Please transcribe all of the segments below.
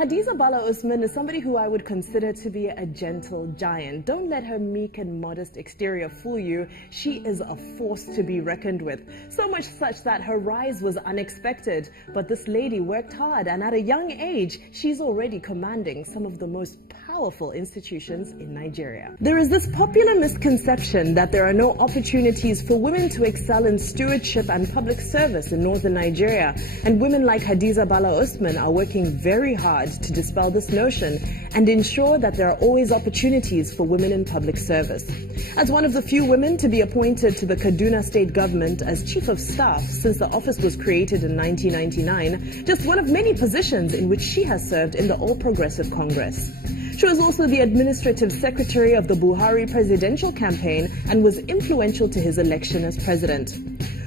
Hadiza Bala Usman is somebody who I would consider to be a gentle giant. Don't let her meek and modest exterior fool you. She is a force to be reckoned with. So much such that her rise was unexpected. But this lady worked hard, and at a young age, she's already commanding some of the most powerful institutions in Nigeria. There is this popular misconception that there are no opportunities for women to excel in stewardship and public service in northern Nigeria. And women like Hadiza Bala Usman are working very hard to dispel this notion and ensure that there are always opportunities for women in public service. As one of the few women to be appointed to the Kaduna state government as chief of staff since the office was created in 1999, just one of many positions in which she has served in the All Progressive Congress. She was also the administrative secretary of the Buhari presidential campaign and was influential to his election as president.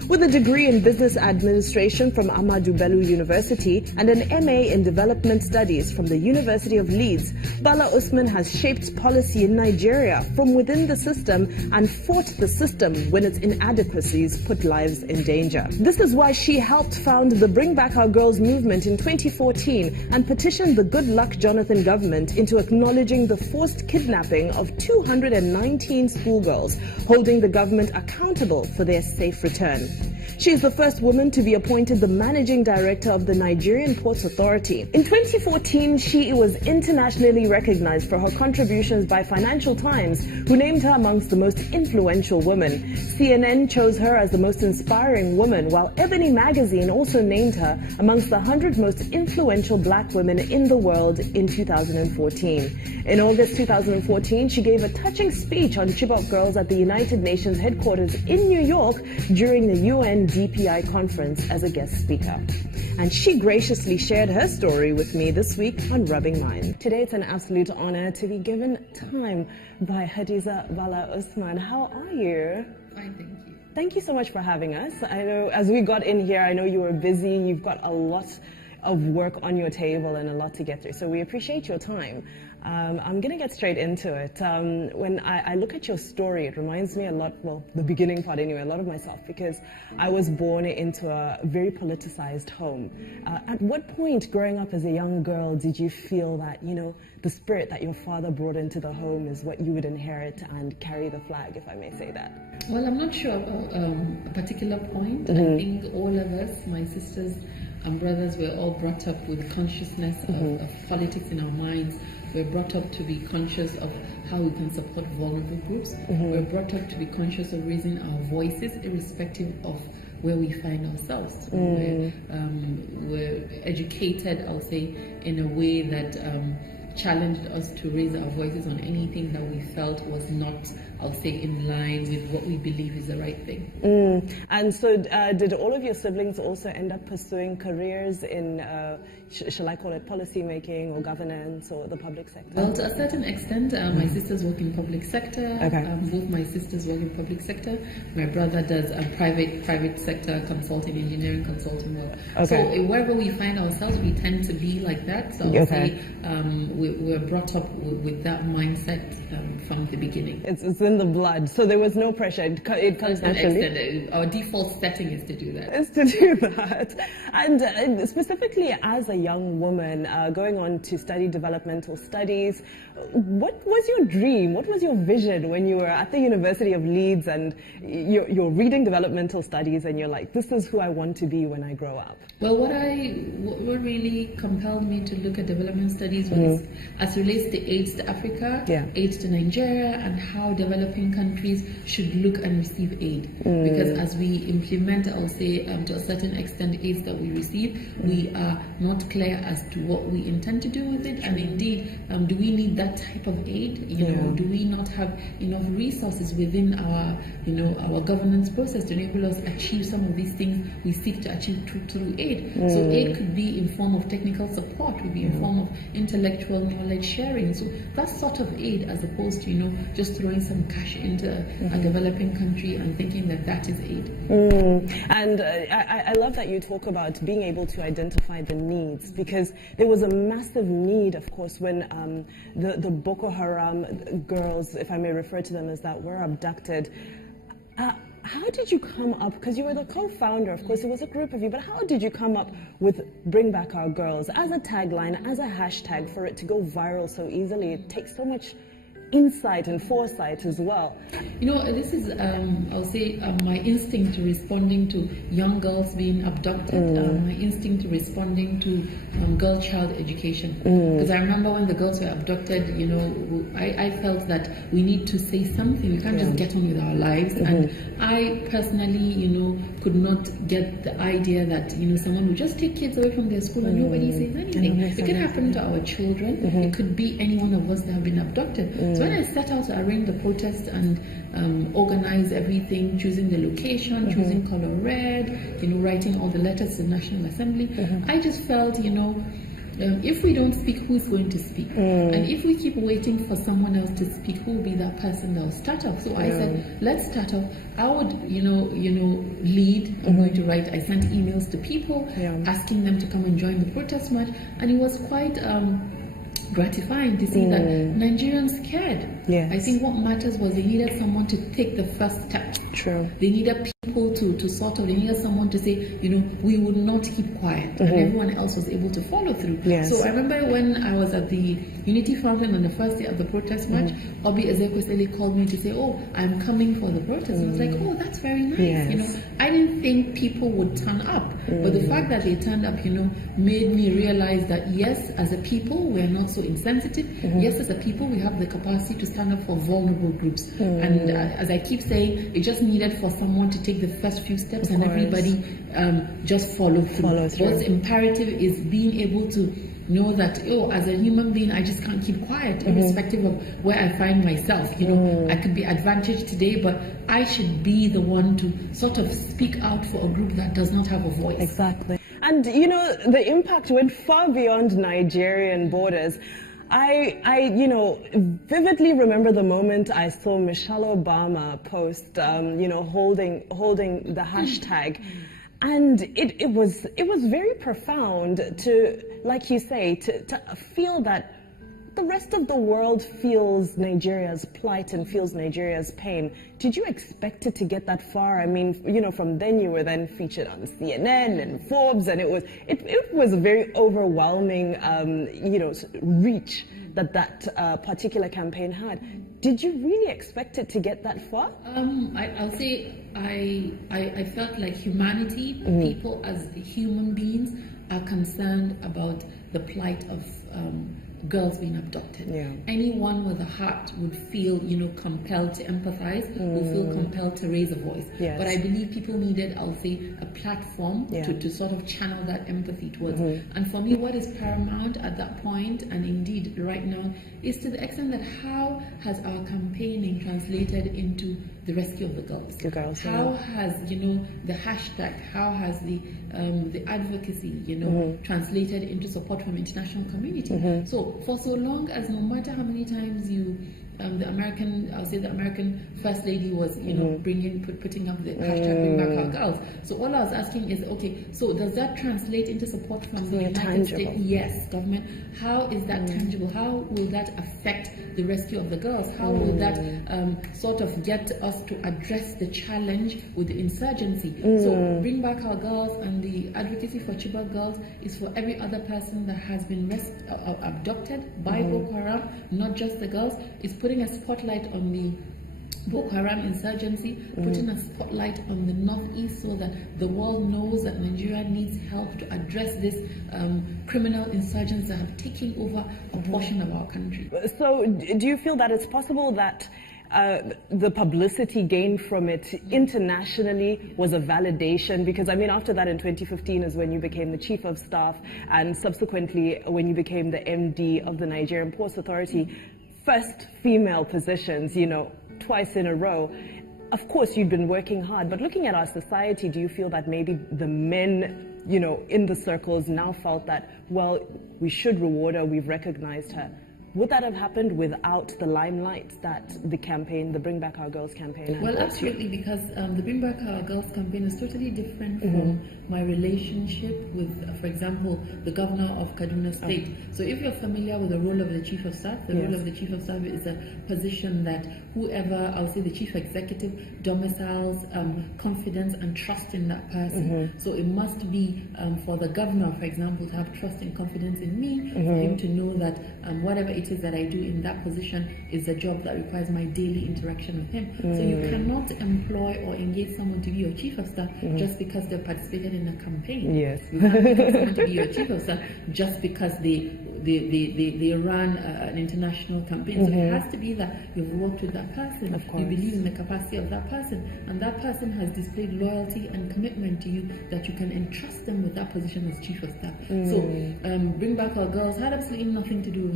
With a degree in business administration from Ahmadu Bello University and an MA in development studies from the University of Leeds, Bala Usman has shaped policy in Nigeria from within the system and fought the system when its inadequacies put lives in danger. This is why she helped found the Bring Back Our Girls movement in 2014 and petitioned the Good Luck Jonathan government into acknowledging the forced kidnapping of 219 schoolgirls, holding the government accountable for their safe return. She is the first woman to be appointed the managing director of the Nigerian Ports Authority. In 2014, she was internationally recognized for her contributions by Financial Times, who named her amongst the most influential women. CNN chose her as the most inspiring woman, while Ebony magazine also named her amongst the 100 most influential black women in the world in 2014. In August 2014, she gave a touching speech on Chibok girls at the United Nations headquarters in New York during the UN DPI conference as a guest speaker. And she graciously shared her story with me this week on Rubbing Mine. Today it's an absolute honor to be given time by Hadiza Bala Usman. How are you? Fine, thank you. Thank you so much for having us. I know as we got in here, I know you were busy. You've got a lot of work on your table and a lot to get through. So we appreciate your time. I'm going to get straight into it. When I look at your story, it reminds me a lot, well, the beginning part anyway, a lot of myself, because I was born into a very politicized home. At what point growing up as a young girl did you feel that, you know, the spirit that your father brought into the home is what you would inherit and carry the flag, if I may say that? Well, I'm not sure about a particular point. I think all of us, my sisters and brothers, were all brought up with consciousness of politics in our minds. We're brought up to be conscious of how we can support vulnerable groups. We're brought up to be conscious of raising our voices irrespective of where we find ourselves. We're educated, I'll say, in a way that challenged us to raise our voices on anything that we felt was not, I'll say, in line with what we believe is the right thing. And so did all of your siblings also end up pursuing careers in, shall I call it policy making or governance or the public sector? Well, to a certain extent, my sisters work in public sector. Both my sisters work in public sector. My brother does private sector consulting, engineering consulting work. So wherever we find ourselves, we tend to be like that. So I'll say we're brought up with that mindset from the beginning. It's in the blood, so there was no pressure. It comes naturally. Our default setting is to do that. Is to do that. And specifically as a young woman going on to study developmental studies, what was your dream? What was your vision when you were at the University of Leeds and you're reading developmental studies and you're like, this is who I want to be when I grow up? Well, what really compelled me to look at development studies was as relates to AIDS to Africa, AIDS to Nigeria, and how developing countries should look and receive aid. Because as we implement, I'll say, to a certain extent, aids that we receive, we are not clear as to what we intend to do with it, and indeed, do we need that type of aid? You know, do we not have enough resources within our, our governance process to enable us achieve some of these things we seek to achieve through aid? So aid could be in form of technical support, could be in form of intellectual knowledge sharing. So that sort of aid, as opposed to just throwing some cash into a developing country and thinking that that is aid. And I love that you talk about being able to identify the needs, because there was a massive need, of course, when the Boko Haram girls, if I may refer to them as that, were abducted. how did you come up, because you were the co-founder, of course it was a group of you, but how did you come up with Bring Back Our Girls as a tagline, as a hashtag, for it to go viral so easily? It takes so much insight and foresight as well. You know, this is, I'll say, my instinct to responding to young girls being abducted, my instinct to responding to girl-child education. Because I remember when the girls were abducted, you know, I felt that we need to say something. We can't just get on with our lives. And I personally, you know, could not get the idea that, you know, someone would just take kids away from their school and nobody says anything. It could happen to our children. It could be any one of us that have been abducted. So when I set out to arrange the protest and organize everything, choosing the location, choosing color red, you know, writing all the letters to the National Assembly, I just felt, you know, if we don't speak, who's going to speak? And if we keep waiting for someone else to speak, who will be that person that will start off? So I said, let's start off. I would, you know, lead. I'm going to write. I sent emails to people asking them to come and join the protest march, and it was quite gratifying to see that Nigerians cared. I think what matters was they needed someone to take the first step. True. They needed people to sort of, they needed someone to say, you know, we would not keep quiet, and everyone else was able to follow through. So I remember when I was at the Unity Fountain on the first day of the protest march, Obi Ezekwesili called me to say, oh, I'm coming for the protest. And I was like, oh, that's very nice. You know, I didn't think people would turn up, but the fact that they turned up, you know, made me realize that yes, as a people, we're not so insensitive. Yes, as a people, we have the capacity to stand up for vulnerable groups. And as I keep saying, it just needed for someone to take the first few steps and everybody just follow through. What's imperative is being able to know that, oh, as a human being, I just can't keep quiet, irrespective of where I find myself. You know, I could be advantaged today, but I should be the one to sort of speak out for a group that does not have a voice. Exactly. And, you know, the impact went far beyond Nigerian borders. I you know, vividly remember the moment I saw Michelle Obama post, you know, holding the hashtag. And it was very profound to, like you say, to feel that the rest of the world feels Nigeria's plight and feels Nigeria's pain. Did you expect it to get that far? I mean, you know, from then you were then featured on CNN and Forbes, and it was a very overwhelming, you know, reach that particular campaign had. Did you really expect it to get that far? I'll say I felt like humanity, people as human beings, are concerned about the plight of girls being abducted. Anyone with a heart would feel, you know, compelled to empathize, would feel compelled to raise a voice. But I believe people needed, I'll say, a platform to sort of channel that empathy towards. And for me, what is paramount at that point, and indeed right now, is to the extent that how has our campaigning translated into the rescue of the girls? How has, you know, the hashtag, how has the advocacy, you know, translated into support from international community? So for so long as, no matter how many times you, the American First Lady was, you know, putting up the hashtag Bring Back Our Girls. So all I was asking is, okay, so does that translate into support from the United States? Yes, government. How is that tangible? How will that affect the rescue of the girls? How will that sort of get us to address the challenge with the insurgency? So Bring Back Our Girls and the advocacy for Chibok girls is for every other person that has been abducted by Boko Haram, not just the girls. It's putting a spotlight on the Boko Haram insurgency, putting a spotlight on the northeast so that the world knows that Nigeria needs help to address this criminal insurgents that have taken over a portion of our country. So do you feel that it's possible that the publicity gained from it internationally was a validation? Because I mean, after that in 2015 is when you became the chief of staff, and subsequently when you became the MD of the Nigerian Ports Authority, first female positions, you know, twice in a row. Of course, you've been working hard, but looking at our society, do you feel that maybe the men, you know, in the circles now felt that, well, we should reward her, we've recognized her? would that have happened without the limelight that the campaign, the Bring Back Our Girls campaign, had? Well, absolutely, because the Bring Back Our Girls campaign is totally different from my relationship with, for example, the governor of Kaduna State. So if you're familiar with the role of the Chief of Staff, the role of the Chief of Staff is a position that whoever, I would say the Chief Executive, domiciles confidence and trust in that person. So it must be for the governor, for example, to have trust and confidence in me, for him to know that whatever it is that I do in that position is a job that requires my daily interaction with him. So you cannot employ or engage someone to be your Chief of Staff just because they participated in a campaign. Yes. You can't pick someone to be your Chief of Staff just because they ran an international campaign. So it has to be that you've worked with that person, you believe in the capacity of that person, and that person has displayed loyalty and commitment to you that you can entrust them with that position as Chief of Staff. So Bring Back Our Girls had absolutely nothing to do with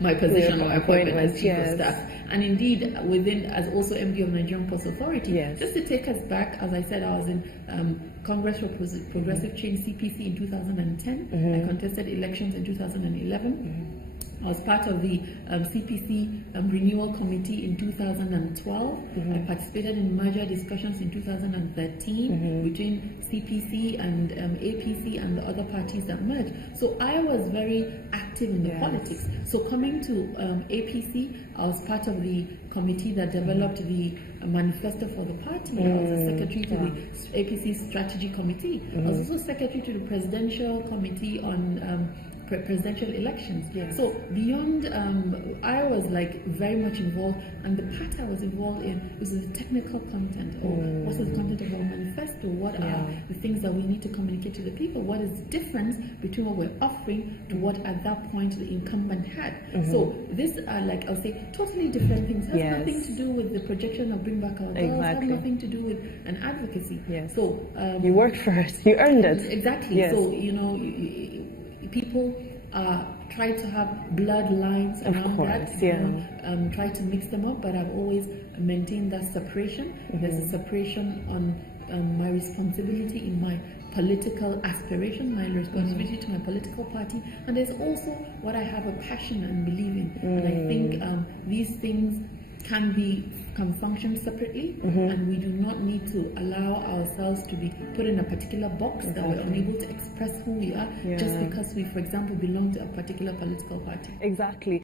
my position or appointment as Chief of Staff. And indeed, within, as also MD of Nigerian Ports Authority, just to take us back, as I said, I was in Congress for Progressive Change, CPC, in 2010. I contested elections in 2011. I was part of the CPC Renewal Committee in 2012. I participated in merger discussions in 2013 between CPC and APC and the other parties that merged. So I was very active in the politics. So coming to APC, I was part of the committee that developed the manifesto for the party. I was a secretary to the APC Strategy Committee. I was also secretary to the Presidential Committee on presidential elections. So beyond, I was like very much involved, and the part I was involved in was the technical content, or what's the content of our manifesto, what are the things that we need to communicate to the people, what is the difference between what we're offering to what at that point the incumbent had. So these are, like I'll say, totally different things. It has nothing to do with the projection of Bring Back Our Girls, has nothing to do with an advocacy. So you worked for it, you earned it. Exactly. So, you know, people try to have bloodlines around that, try to mix them up, but I've always maintained that separation. There's a separation on my responsibility in my political aspiration, my responsibility to my political party, and there's also what I have a passion and believe in. And I think these things can function separately, and we do not need to allow ourselves to be put in a particular box that we're unable to express who we are just because we, for example, belong to a particular political party. Exactly.